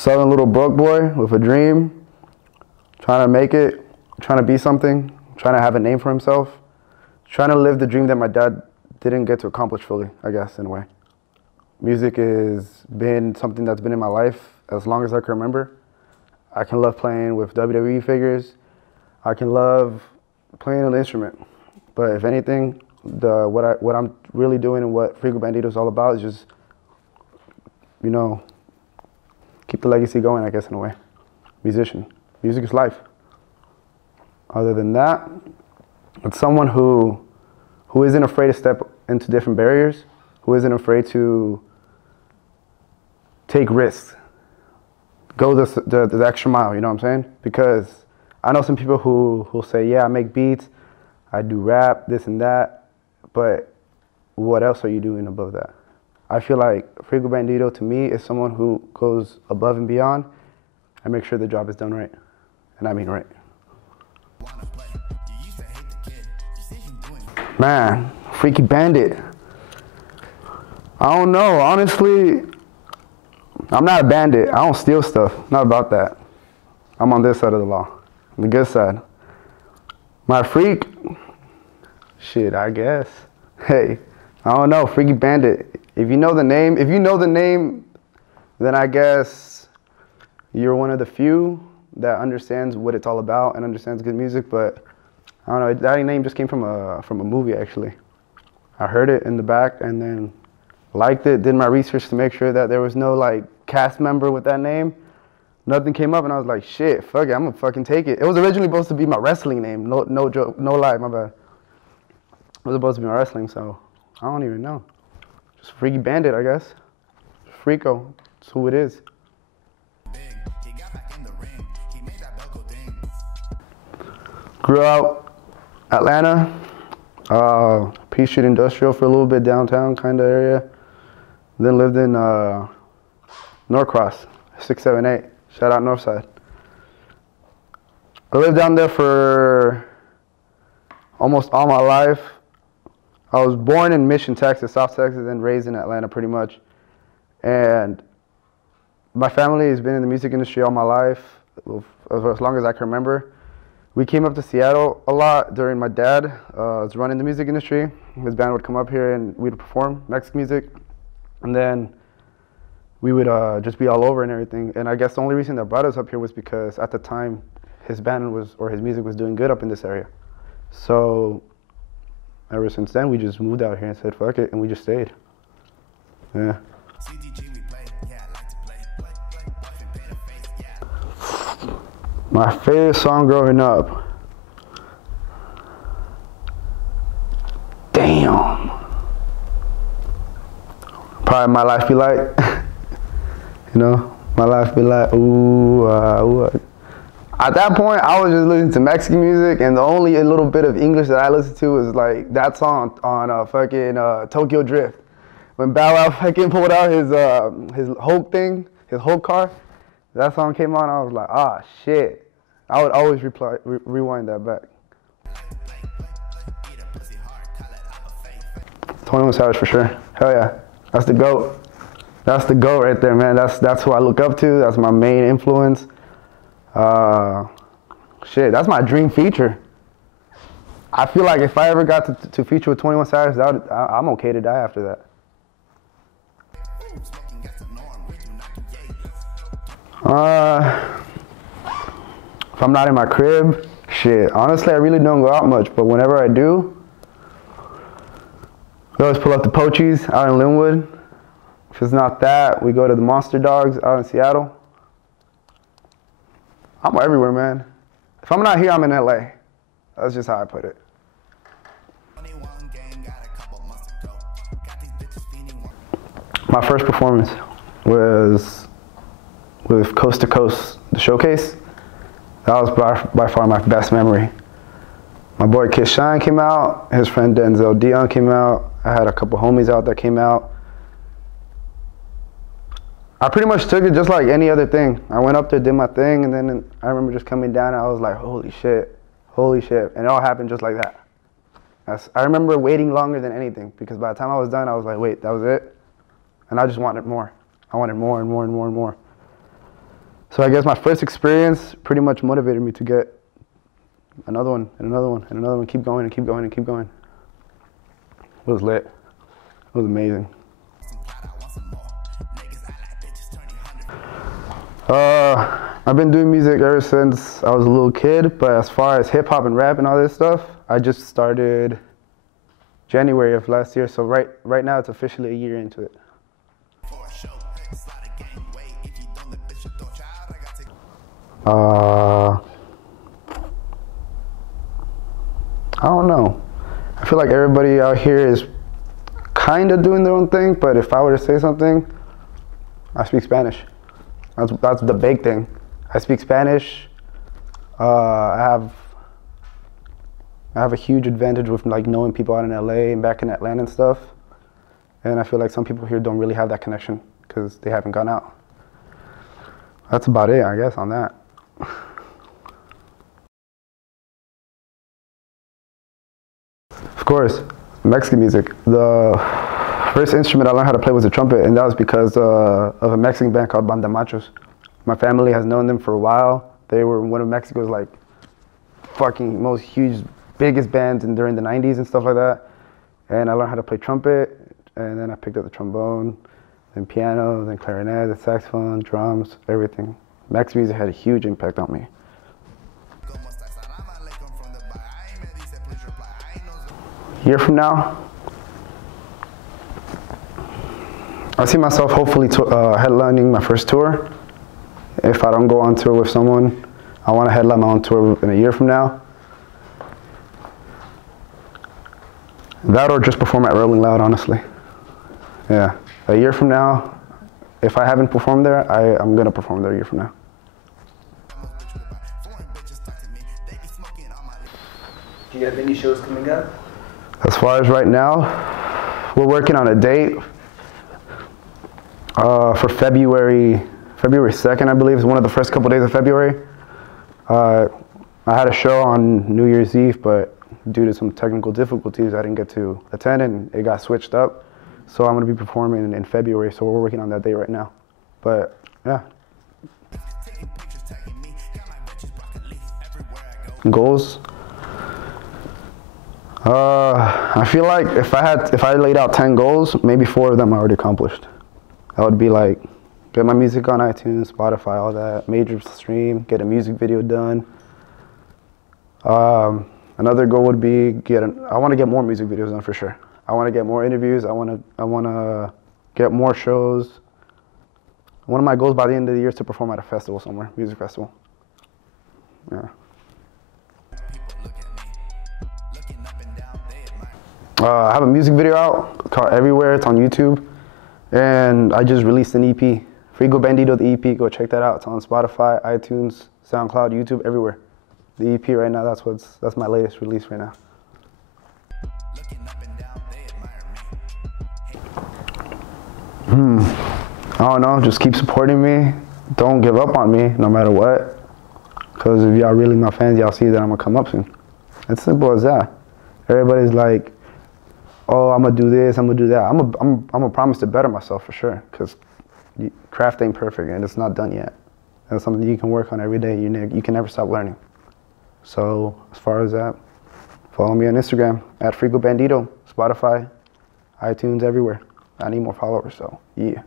Southern little broke boy with a dream, trying to make it, trying to be something, trying to have a name for himself, trying to live the dream that my dad didn't get to accomplish fully, I guess, in a way. Music has been something that's been in my life as long as I can remember. I can love playing with WWE figures. I can love playing an instrument. But if anything, what I'm really doing and what Freako Bandeedo is all about is just, you know, keep the legacy going, I guess, in a way. Musician. Music is life. Other than that, it's someone who isn't afraid to step into different barriers, who isn't afraid to take risks, go the extra mile, you know what I'm saying? Because I know some people who'll say, yeah, I make beats, I do rap, this and that, but what else are you doing above that? I feel like Freako Bandeedo, to me, is someone who goes above and beyond and make sure the job is done right. And I mean right. Man, Freaky Bandit. I don't know, honestly, I'm not a bandit. I don't steal stuff, not about that. I'm on this side of the law, the good side. My freak, shit, I guess. Hey, I don't know, Freaky Bandit. If you know the name, then I guess you're one of the few that understands what it's all about and understands good music, but I don't know, that name just came from a movie, actually. I heard it in the back and then liked it, did my research to make sure that there was no like cast member with that name. Nothing came up and I was like, shit, fuck it, I'm gonna fucking take it. It was originally supposed to be my wrestling name, no joke, no lie, my bad. It was supposed to be my wrestling, so I don't even know. Just Freaky Bandit, I guess. Freako, that's who it is. Grew up Atlanta, P Street Industrial for a little bit, downtown kind of area. Then lived in Norcross, 678. Shout out Northside. I lived down there for almost all my life. I was born in Mission, Texas, South Texas, and raised in Atlanta pretty much. And my family has been in the music industry all my life, as long as I can remember. We came up to Seattle a lot during my dad was running the music industry. His band would come up here and we'd perform Mexican music. And then we would just be all over and everything. And I guess the only reason that brought us up here was because at the time his band or his music was doing good up in this area. So ever since then, we just moved out here and said, fuck it, and we just stayed. Yeah. My favorite song growing up. Damn. Probably My Life Be Like. You know, My Life Be Like, ooh, ooh. At that point, I was just listening to Mexican music, and the only little bit of English that I listened to was like that song on fucking Tokyo Drift. When Bow Wow fucking pulled out his Hulk thing, his Hulk car, that song came on, I was like, ah, shit. I would always rewind that back. 21 Savage for sure. Hell yeah. That's the GOAT. That's the GOAT right there, man. That's who I look up to. That's my main influence. Shit, that's my dream feature. I feel like if I ever got to feature with 21 Savage, I'm okay to die after that. If I'm not in my crib, shit, honestly, I really don't go out much, but whenever I do, we always pull up the Pochies out in Linwood. If it's not that, we go to the Monster Dogs out in Seattle. I'm everywhere, man. If I'm not here, I'm in LA. That's just how I put it. My first performance was with Coast to Coast, the showcase. That was by far my best memory. My boy Kid Shine came out, his friend Denzel Dion came out. I had a couple homies out that came out. I pretty much took it just like any other thing. I went up there, did my thing, and then I remember just coming down and I was like, holy shit. And it all happened just like that. I remember waiting longer than anything because by the time I was done, I was like, wait, that was it? And I just wanted more. I wanted more and more and more and more. So I guess my first experience pretty much motivated me to get another one and another one and another one, keep going and keep going and keep going. It was lit. It was amazing. I've been doing music ever since I was a little kid, but as far as hip hop and rap and all this stuff, I just started January of last year. So right now it's officially a year into it. I don't know. I feel like everybody out here is kind of doing their own thing, but if I were to say something, I speak Spanish. That's the big thing. I speak Spanish. I have a huge advantage with like knowing people out in LA and back in Atlanta and stuff. And I feel like some people here don't really have that connection because they haven't gone out. That's about it, I guess, on that. Of course, Mexican music. The first instrument I learned how to play was the trumpet, and that was because of a Mexican band called Bandamachos. My family has known them for a while. They were one of Mexico's like fucking most huge, biggest bands during the 90s and stuff like that. And I learned how to play trumpet, and then I picked up the trombone, then piano, then clarinet, the saxophone, drums, everything. Mexican music had a huge impact on me. A year from now, I see myself hopefully headlining my first tour. If I don't go on tour with someone, I want to headline my own tour in a year from now. That or just perform at Rolling Loud, honestly. Yeah, a year from now, if I haven't performed there, I'm gonna perform there a year from now. Do you have any shows coming up? As far as right now, we're working on a date for February 2nd, I believe, is one of the first couple days of February. I had a show on New Year's Eve, but due to some technical difficulties, I didn't get to attend and it got switched up. So I'm gonna be performing in February, so we're working on that date right now. But yeah. Goals? I feel like if I laid out 10 goals, maybe 4 of them I already accomplished. That would be like, get my music on iTunes, Spotify, all that, major stream, get a music video done. Another goal would be I want to get more music videos done for sure. I want to get more interviews. I want to get more shows. One of my goals by the end of the year is to perform at a festival somewhere, music festival. Yeah. I have a music video out called Everywhere. It's on YouTube. And I just released an EP. Freako Bandeedo, the EP. Go check that out. It's on Spotify, iTunes, SoundCloud, YouTube, everywhere. The EP right now, that's my latest release right now. I don't know, just keep supporting me. Don't give up on me, no matter what. Because if y'all really my fans, y'all see that I'm gonna come up soon. It's simple as that. Everybody's like, oh, I'm gonna do this, I'm gonna do that. I'm gonna promise to better myself for sure, because craft ain't perfect and it's not done yet. That's something you can work on every day. You can never stop learning. So as far as that, follow me on Instagram at Freako Bandeedo, Spotify, iTunes, everywhere. I need more followers, so yeah.